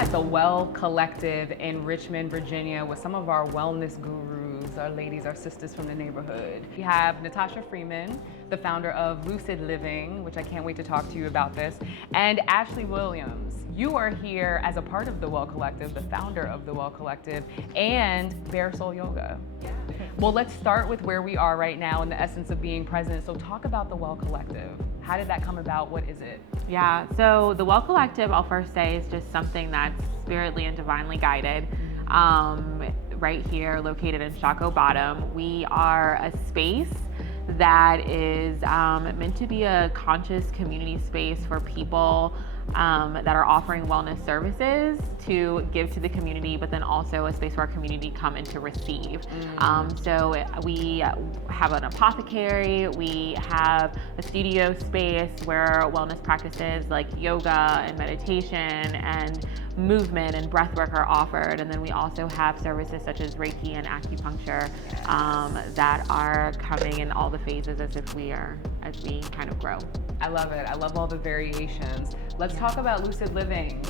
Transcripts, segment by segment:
at the Well Collective in Richmond, Virginia with some of our wellness gurus, our ladies, our sisters from the neighborhood. We have Natasha Freeman, the founder of Lucid Living, which I can't wait to talk to you about this, and Ashely Williams. You are here as a part of the Well Collective, the founder of the Well Collective, and BareSoul Yoga. Yeah. Well, let's start with where we are right now in the essence of being present. So talk about the Well Collective. How did that come about? What is it? Yeah, so the Well Collective, I'll first say, is just something that's spiritly and divinely guided. Right here, located in Shockoe Bottom. We are a space that is meant to be a conscious community space for people that are offering wellness services to give to the community, but then also a space where our community come in to receive. So we have an apothecary, we have a studio space where wellness practices like yoga and meditation and movement and breath work are offered, and then we also have services such as Reiki and acupuncture that are coming in all the phases as we kind of grow. I love it. I love all the variations. Let's talk about Lucid Living.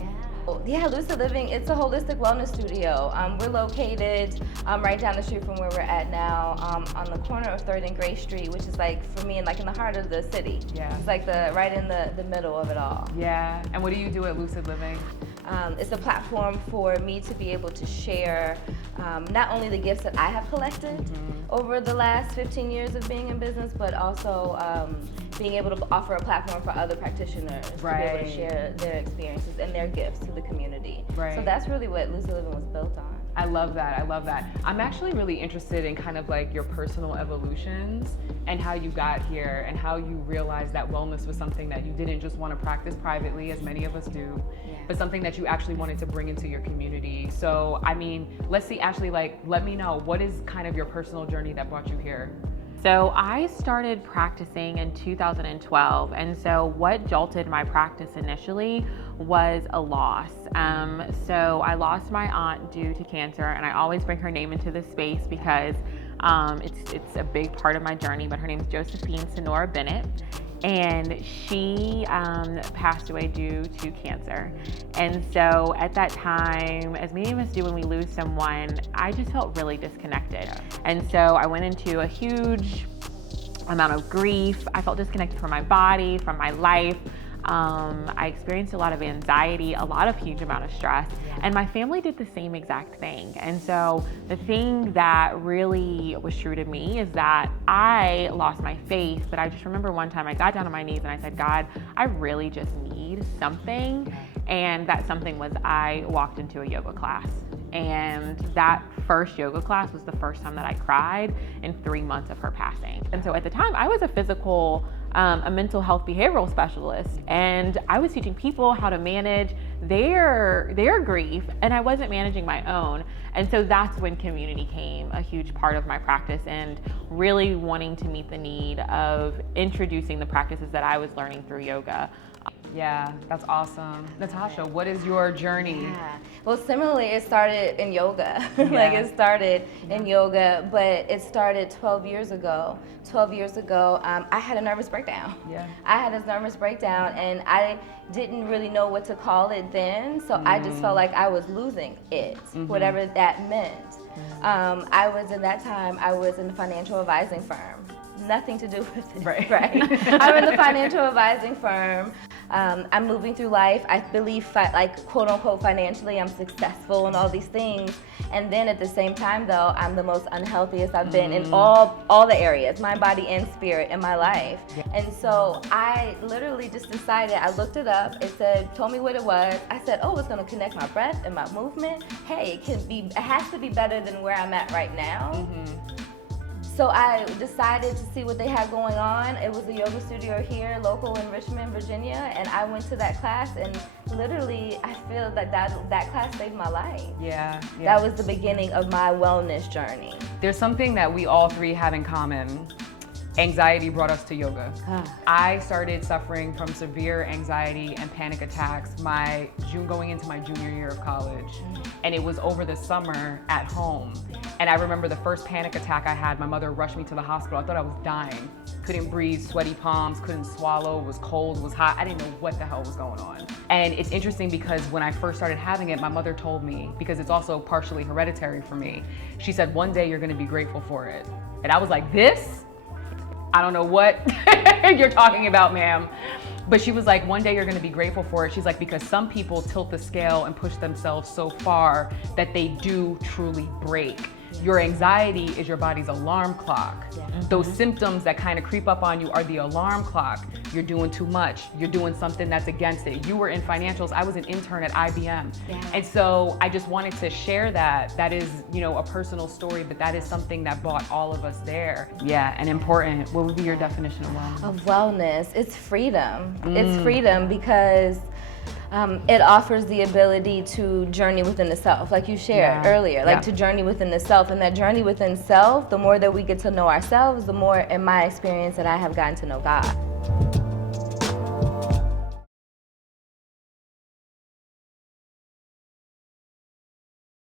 Yeah, Lucid Living, it's a holistic wellness studio. We're located right down the street from where we're at now, on the corner of 3rd and Gray Street, which is like, for me, like in the heart of the city. Yeah. It's like right in the middle of it all. Yeah, and what do you do at Lucid Living? It's a platform for me to be able to share not only the gifts that I have collected over the last 15 years of being in business, but also being able to offer a platform for other practitioners to be able to share their experiences and their gifts to the community. So that's really what Lucid Living was built on. I love that. I love that. I'm actually really interested in kind of like your personal evolutions and how you got here and how you realized that wellness was something that you didn't just want to practice privately, as many of us do, but something that you actually wanted to bring into your community. So, I mean, let's see, Ashely, like, let me know, what is kind of your personal journey that brought you here? So I started practicing in 2012, and so what jolted my practice initially was a loss. So I lost my aunt due to cancer, and I always bring her name into this space because it's a big part of my journey, but her name is Josephine Sonora Bennett. And she passed away due to cancer. And so at that time, as many of us do when we lose someone, I just felt really disconnected. And so I went into a huge amount of grief. I felt disconnected from my body, from my life. I experienced a lot of anxiety, a lot of huge amount of stress, and my family did the same exact thing. And so the thing that really was true to me is that I lost my faith, but I just remember one time I got down on my knees and I said, God, I really just need something. And that something was I walked into a yoga class. And that first yoga class was the first time that I cried in 3 months of her passing. And so at the time I was a mental health behavioral specialist, and I was teaching people how to manage their grief, and I wasn't managing my own. And so that's when community came a huge part of my practice, and really wanting to meet the need of introducing the practices that I was learning through yoga. Yeah, that's awesome. Natasha, what is your journey? Yeah. Well, similarly, it started in yoga. Like it started in yoga, but it started 12 years ago. 12 years ago, I had a nervous breakdown. I had a nervous breakdown, and I didn't really know what to call it then, so I just felt like I was losing it, whatever that meant. I was in the financial advising firm. Nothing to do with it, right? I'm in the financial advising firm. I'm moving through life. I believe, like, quote unquote, financially, I'm successful and all these things. And then at the same time, though, I'm the most unhealthiest I've been in all the areas, mind, body, and spirit in my life. And so I literally just decided, I looked it up, told me what it was. I said, oh, it's gonna connect my breath and my movement. Hey, it has to be better than where I'm at right now. So I decided to see what they had going on. It was a yoga studio here, local in Richmond, Virginia, and I went to that class, and literally I feel that class saved my life. That was the beginning of my wellness journey. There's something that we all three have in common. Anxiety brought us to yoga. I started suffering from severe anxiety and panic attacks going into my junior year of college. And it was over the summer at home. And I remember the first panic attack I had, my mother rushed me to the hospital. I thought I was dying. Couldn't breathe, sweaty palms, couldn't swallow, was cold, was hot. I didn't know what the hell was going on. And it's interesting because when I first started having it, my mother told me, because it's also partially hereditary for me, she said, one day you're gonna be grateful for it. And I was like, this? I don't know what you're talking about, ma'am. But she was like, one day you're gonna be grateful for it. She's like, because some people tilt the scale and push themselves so far that they do truly break. Your anxiety is your body's alarm clock. Those symptoms that kind of creep up on you are the alarm clock. You're doing too much. You're doing something that's against it. You were in financials. I was an intern at IBM. And so I just wanted to share that. That is, a personal story, but that is something that brought all of us there. Yeah, and important. What would be your definition of wellness? Of wellness, it's freedom. It's freedom because it offers the ability to journey within the self, like you shared earlier, to journey within the self. And that journey within self, the more that we get to know ourselves, the more, in my experience, that I have gotten to know God.